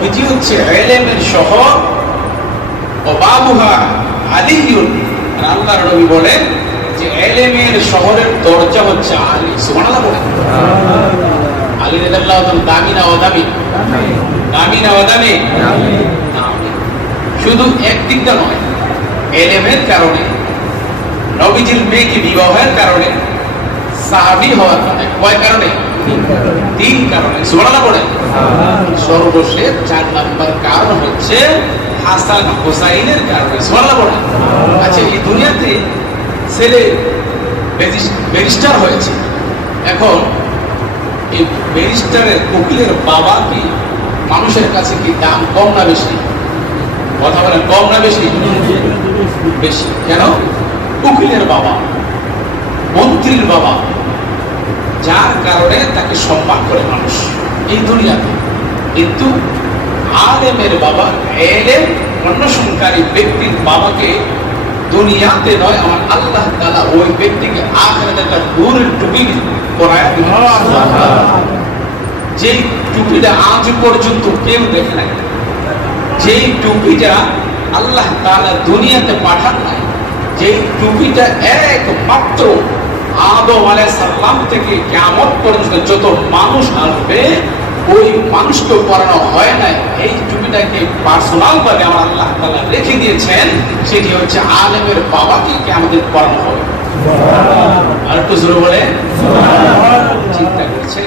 নবীজি হচ্ছে এলেমের শহর ও বাবুহা আলিউন আর আল্লাহর নবী বলেন যে এলেমের শহরের দরজা হচ্ছে আলী। সুবহানাল্লাহ বলেন। আলী রাদিয়াল্লাহু তাআলা দামি না অদামি? দামি। না অদামি? শুধু একদিকটা নয় এলেমের কারণে নবীজির মেয়েকে বিবাহের কারণে সাহাবি হওয়ার কারণে কয় কারণে তিন কারণে। সর্বশেষ চার কারণ হচ্ছে হাসান হোসাইনের কারণে। আচ্ছা এই দুনিয়াতে ছেলে ব্যারিস্টার হয়েছে। এখন এই ব্যারিস্টারের উকিলের বাবা কি মানুষের কাছে কি দাম কম না বেশি? কথা বলেন, কম না বেশি? বেশি। কেন? উকিলের বাবা, মন্ত্রীর বাবা। যার কারণে তাকে সম্মান করে মানুষ এই দুনিয়াতে কিন্তু আলেমের বাবা, এলেম অন্বেষণকারী ব্যক্তির বাবাকে দুনিয়াতে নয়, আমার আল্লাহ তাআলা ওই ব্যক্তিকে আখেরাতে একটা নূরের টুপি পরায়। যেই টুপিটা আজ পর্যন্ত কেউ দেখে নাই, যেই টুপিটা আল্লাহ তাআলা দুনিয়াতে পাঠান নাই, যেই টুপিটা একমাত্র আদম আলাইহিস সালাম থেকে কিয়ামত পর্যন্ত যত মানুষ আসবে, ওই মানুষকে পড়ানো হয় নাই। এই টুপিটাকে পার্সোনাল ভাবে আমার আল্লাহ তাআলা রেখে দিয়েছেন, সেটি হচ্ছে আলেমের বাবাকে আমাদের পড়ানো হবে। আর একটু জোরে বলে, চিন্তা করছে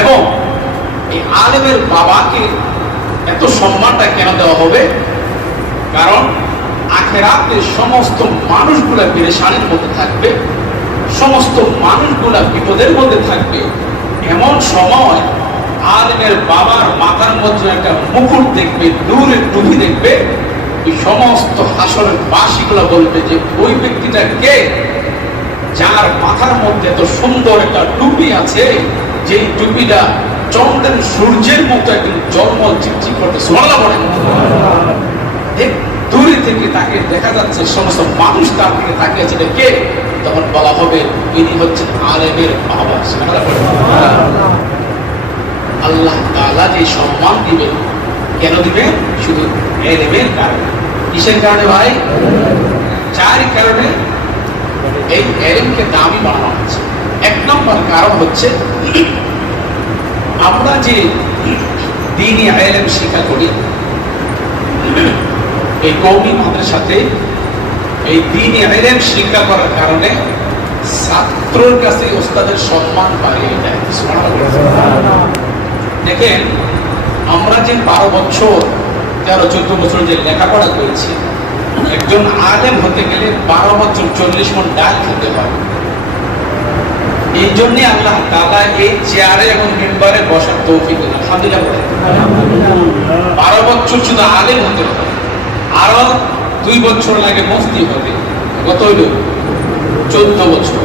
এবং এই আলেমের বাবাকে এত সম্মানটা কেন দেওয়া হবে? কারণ আখেরাতে সমস্ত মানুষগুলা পেরেশানির মধ্যে থাকবে। সমস্ত মানুষগুলা বিপদের মধ্যে থাকবে। এমন সময় আলেমের বাবার মাথার মধ্যে একটা মুকুট দেখবে দূরের টুপি দেখবে। সমস্ত হাসরের বাসীগুলো বলবে যে, ওই ব্যক্তিটা কে? যার মাথার মধ্যে এত সুন্দর একটা টুপি আছে, যেই টুপিটা চন্দ্রের সূর্যের মতো একদিন জন্ম চিকচিক করতে সোনালা বলে। থেকে তাকে দেখা যাচ্ছে, সমস্ত মানুষ তার দিকে তাকিয়ে আছে কে? তখন বলা হবে ইনি হচ্ছেন আলেমের বাবা। আল্লাহ তাআলা যে সম্মান দিবেন, কেন দিবেন? শুধু এলেমের কারণে। কিসের কারণে ভাই? চার কারণে এই এলেমকে দামি বানানো হচ্ছে। এক নম্বর কারণ হচ্ছে আমরা যে দিনই এলেম শিক্ষা করি এই কৌমি মাদ্রাসাতে এই দিনই এলেম শিক্ষা করার কারণে ছাত্রর কাছে ওস্তাদের সম্মান বাড়িয়ে দেয়। দেখেন, আমরা যে বারো বছর, তেরো, চোদ্দ বছর যে লেখাপড়া করেছি, একজন আলেম হতে গেলে বারো বছর চল্লিশ মন ডাল খেতে হয়। এই জন্য আল্লাহ তালা এই চেয়ারে এবং মেম্বারে বসার তৌফিক বারো বছর শুধু আলেম হতে হয়। আরও দুই বছর লাগে মস্তি হতে। কত হইল চোদ্দ বছর।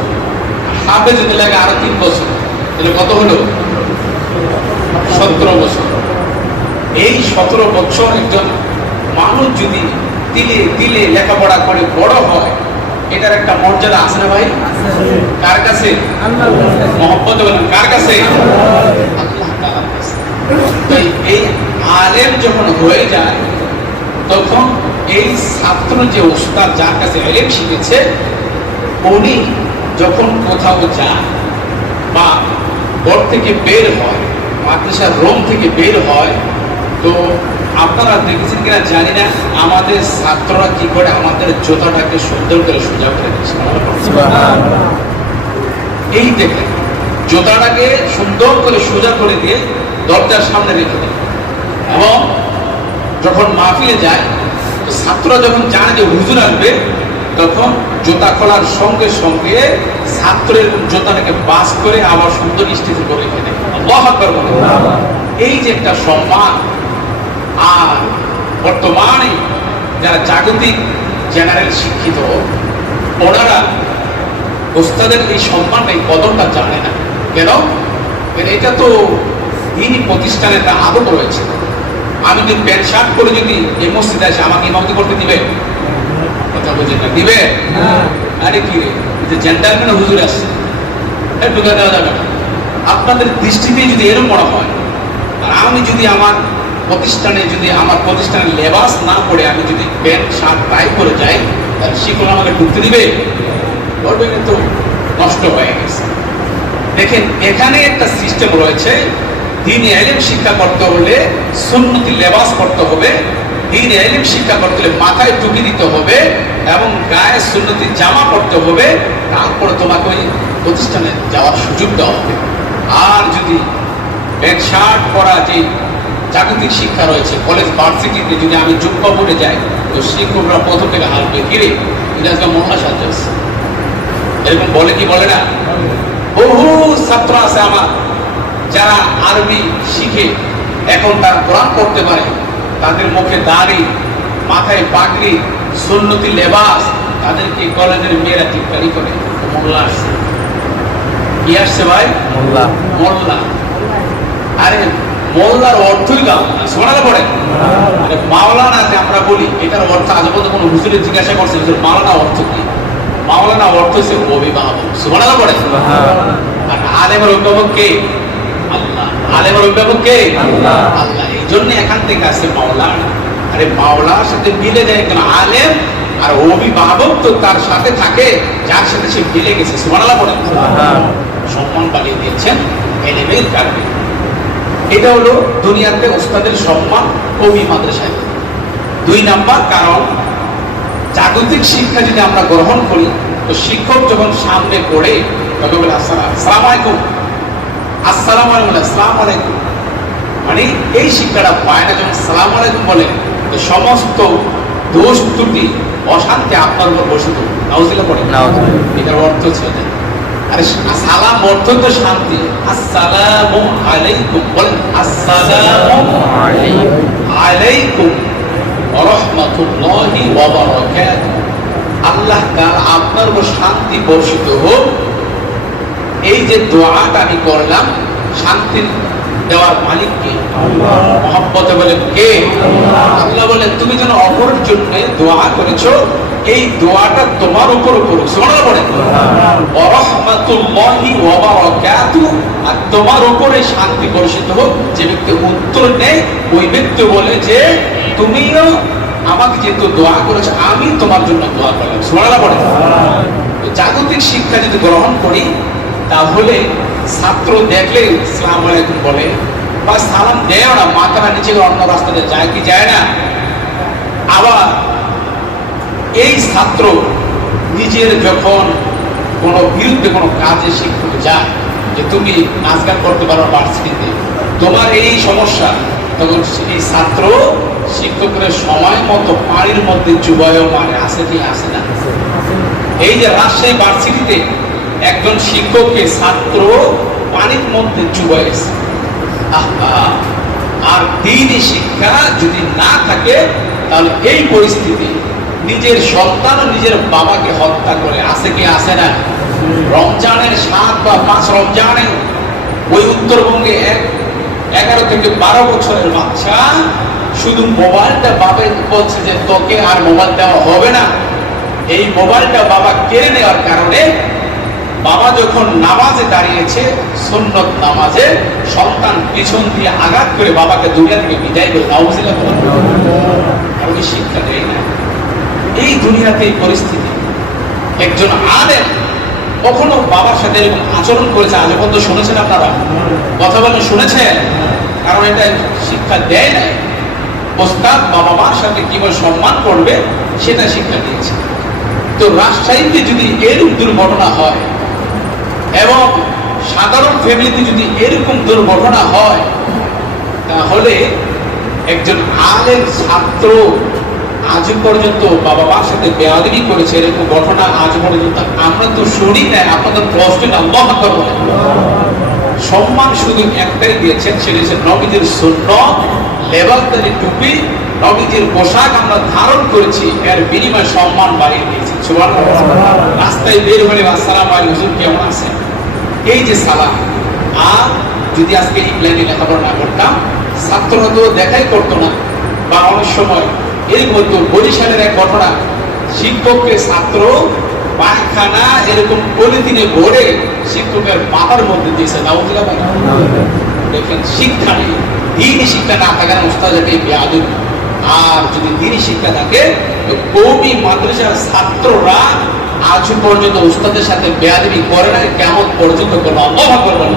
হাফে যদি লাগে আরও তিন বছর, তাহলে কত হলো? সতেরো বছর। এই সতেরো বছর একজন মানুষ যদি দিলে দিলে লেখাপড়া করে বড় হয়, এটার একটা মর্যাদা আছে না ভাই? কার কাছে? মহব্বত বলেন, কার কাছে? এই আলেম যখন হয়ে যায় তখন এই ছাত্র যে ওস্তাদ যার কাছে এলেম শিখেছে উনি যখন কোথাও যায় বা ঘর থেকে বের হয় মাদ্রাসার রোম থেকে বের হয় তো আপনারা দেখেছেন কিনা জানি না আমাদের ছাত্ররা কি করে আমাদের জোতাটাকে সুন্দর করে সোজা করে দিচ্ছে। এই দেখেন জোতাটাকে সুন্দর করে সোজা করে দিয়ে দরজার সামনে রেখে দেয় এবং যখন মাহফিলে যায়, তো ছাত্ররা যখন জানে যে হুজুর আসবে, তখন জোতা খোলার সঙ্গে সঙ্গে ছাত্রের জোতাটাকে বাস করে আবার সুন্দর স্টেজে করে বলে। এই যে একটা সম্মান, আর বর্তমানে যারা জাগতিক জেনারেল শিক্ষিত, ওনারা ওস্তাদের এই সম্মানটা এই কদরটা জানে না। কেন? এটা তো দিনই প্রতিষ্ঠানের একটা আদত রয়েছে। আমি যদি প্যান্ট শার্ট করে যদি এই মসজিদে আসে আমাকে ইমামতি করতে দিবে? কথা বুঝেন না। দিবে? আরে কি রে? যে জেন্টালম্যান হুজুর আসছে ঢুকে দেওয়া যাবে আপনাদের দৃষ্টিতে যদি এরকম মনে হয় আর আমি যদি আমার প্রতিষ্ঠানে যদি আমার প্রতিষ্ঠানের লেবাস না পড়ে আমি যদি প্যান্ট শার্ট টাই করে যাই তাহলে শিক্ষক আমাকে ঢুকতে দিবে? বলবে কিন্তু নষ্ট হয়ে গেছে। দেখেন এখানে একটা সিস্টেম রয়েছে দিন এলিম শিক্ষা করতে হলে সুন্নতি লেবাস করতে হবে। দিন এলিম শিক্ষা করতে হলে মাথায় টুপি দিতে হবে এবং গায়ে সুন্নতি জামা পড়তে হবে। তারপরে তোমাকে ওই প্রতিষ্ঠানে যাওয়ার সুযোগ দেওয়া হবে। আর যদি প্যান্ট শার্ট পরা যে জাগতিক শিক্ষা রয়েছে কলেজ ভার্সিটিতে যদি আমি যোগ্য পড়ে যাই তো শিক্ষকরা প্রথম থেকে হাসবে কিরে এটা আজকে মহা সাহায্য এরকম বলে কি বলে না? বহু ছাত্র আছে আমার। যারা আরবি শিখে এখন তারা কোরআন পড়তে পারে তাদের মুখে দাড়ি মাথায় পাগড়ি সুন্নতি লেবাস তাদেরকে কলেজের মেয়েরা টিপ্পারি করে। মোল্লা আসছে। কি আসছে ভাই? মোল্লা। মোল্লা। আরে মোল্লার অর্থই গাও শোনালে পড়ে। আরে মাওলানা যে আমরা বলি এটার অর্থ আজ পর্যন্ত কোনো হুজুরের জিজ্ঞাসা করছে হুজুর মাওলানা অর্থ কি? মাওলানা অর্থ হচ্ছে অভিভাবক শোনালে পড়ে। আর আলেমের অভিভাবক কে? আলেমের অভিভাবক কে? আল্লাহ। এই জন্য এখান থেকে আসে মাওলানা আরে মাওলার সাথে মিলে যায় একজন আলেম আর অভিভাবক তো তার সাথে থাকে যার সাথে সে মিলে গেছে। পড়ে সম্মান বাড়িয়ে দিয়েছেন এলেমের কারণে। এটা হলো দুনিয়াতে ওস্তাদের সম্মান কবি মাদ্রাসায়। দুই নাম্বার কারণ জাগতিক শিক্ষা যদি আমরা গ্রহণ করি তো শিক্ষক যখন সামনে পড়ে তখন বলে আসসালাম আলাইকুম। আসসালাম আলাইকুম আসসালাম আলাইকুম। মানে এই শিক্ষাটা পায় না যখন সালাম আলাইকুম বলে সমস্ত দোষ ত্রুটি অশান্তি আপনার উপর নাউজিলা পড়ে। এটার অর্থ আরে সালাম অর্থ তো শান্তি। আসসালামু আলাইকুম বলেন আসসালামু আলাইকুম রহমতুল্লাহি ওয়া বারাকাতুহু। আল্লাহ তাআলা আপনার উপর শান্তি বর্ষিত হোক। এই যে দোয়াটা আমি করলাম, শান্তি দেওয়ার মালিক কে? মহব্বতে বলেন কে? আল্লাহ বলেন, তুমি যেন অপরের জন্য দোয়া করেছ, এই দোয়াটা তোমার উপর করুক শোনা বলেন। অরহমাতুল্লাহি ওয়া বারাকাতুহু আর তোমার উপরে শান্তি বর্ষিত হোক। যে ব্যক্তি উত্তর নেয়, ওই ব্যক্তি বলে যে, তুমিও আমাকে যেহেতু দোয়া করেছ, আমি তোমার জন্য দোয়া করলাম। শোনা পড়ে জাগতিক শিক্ষা যদি গ্রহণ করি তাহলে ছাত্র দেখলে সালাম আলাইকুম বলে, বা সালাম দেয় না, মাথাটা নিচে অন্য রাস্তাতে যায় কি যায় না? আবার এই ছাত্র নিজের যখন কোনো বিরুদ্ধে কোনো কাজে শিক্ষক যায়, যে তুমি নাচ গান করতে পারো ভার্সিটিতে তোমার এই সমস্যা, তখন এই ছাত্র শিক্ষকের সময় মতো পানির মধ্যে চুবায়ও মানে আসে কি আসে না? এই যে রাজশাহী ভার্সিটিতে একজন শিক্ষককে ছাত্র পানির মধ্যে চুবাইছে। আর দিনই শিক্ষা যদি না থাকে, তাহলে এই পরিস্থিতি নিজের সন্তান নিজের বাবাকে হত্যা করে। আসে কি আসে না? রমজানের সাত বা পাঁচ রমজানে ওই উত্তরবঙ্গে এক এগারো থেকে বারো বছরের বাচ্চা শুধু মোবাইলটা বাবার বলছে যে তোকে আর মোবাইল দেওয়া হবে না। এই মোবাইলটা বাবা কেড়ে বাবা যখন নামাজে দাঁড়িয়েছে, সুন্নত নামাজে, সন্তান পিছন দিয়ে আঘাত করে বাবাকে দুনিয়া থেকে বিদায় করে নাউজিলা কারণে শিক্ষা দেয় না এই দুনিয়াতে এই পরিস্থিতি। একজন আলেম কখনো বাবার সাথে এরকম আচরণ করেছে, আজ পর্যন্ত শুনেছেন আপনারা? কথা বলেন, শুনেছেন? কারণ এটা শিক্ষা দেয় নাই। ওস্তাদ বাবা মার সাথে কীভাবে সম্মান করবে, সেটা শিক্ষা দিয়েছে। তো রাজশাহীতে যদি এরূপ দুর্ঘটনা হয় এবং সাধারণ ফ্যামিলিতে যদি এরকম দুর্ঘটনা হয়, তাহলে একজন আলের ছাত্র আজ পর্যন্ত বাবা মার সাথে বেয়াদবি করেছে, এরকম ঘটনা আজ পর্যন্ত আমরা তো শুনি না আপনাদের আকবার বলেন। সম্মান শুধু একটাই দিয়েছেন, সেটা হচ্ছে নবীদের শূন্য লেবাসদারি টুপি নবীজির পোশাক আমরা ধারণ করেছি এর বিনিময়ে সম্মান বাড়িয়ে দিয়েছি। সুবহানাল্লাহ। রাস্তায় বের হলে আসসালাম আলাইকুম হুজুর কেমন আছেন এই যে সালাম। আর যদি আজকে ইংল্যান্ডে লেখাপড়া না করতাম ছাত্ররা তো দেখাই করতো না। বা অনেক সময় এর মধ্যে বরিশালের এক ঘটনা শিক্ষককে ছাত্র পায়খানা এরকম পলিথিনে ভরে শিক্ষকের মাথার মধ্যে দিয়েছে। বলেন। দেখেন শিক্ষা নেই। দিনই শিক্ষা না থাকে না উস্তাদকে বেয়াদব আর যদি দিনই শিক্ষা থাকে কৌমি মাদ্রাসার ছাত্ররা আজ পর্যন্ত উস্তাদের সাথে বেয়াদবি করে না কেমন পর্যন্ত কোনো আল্লাহ করবেন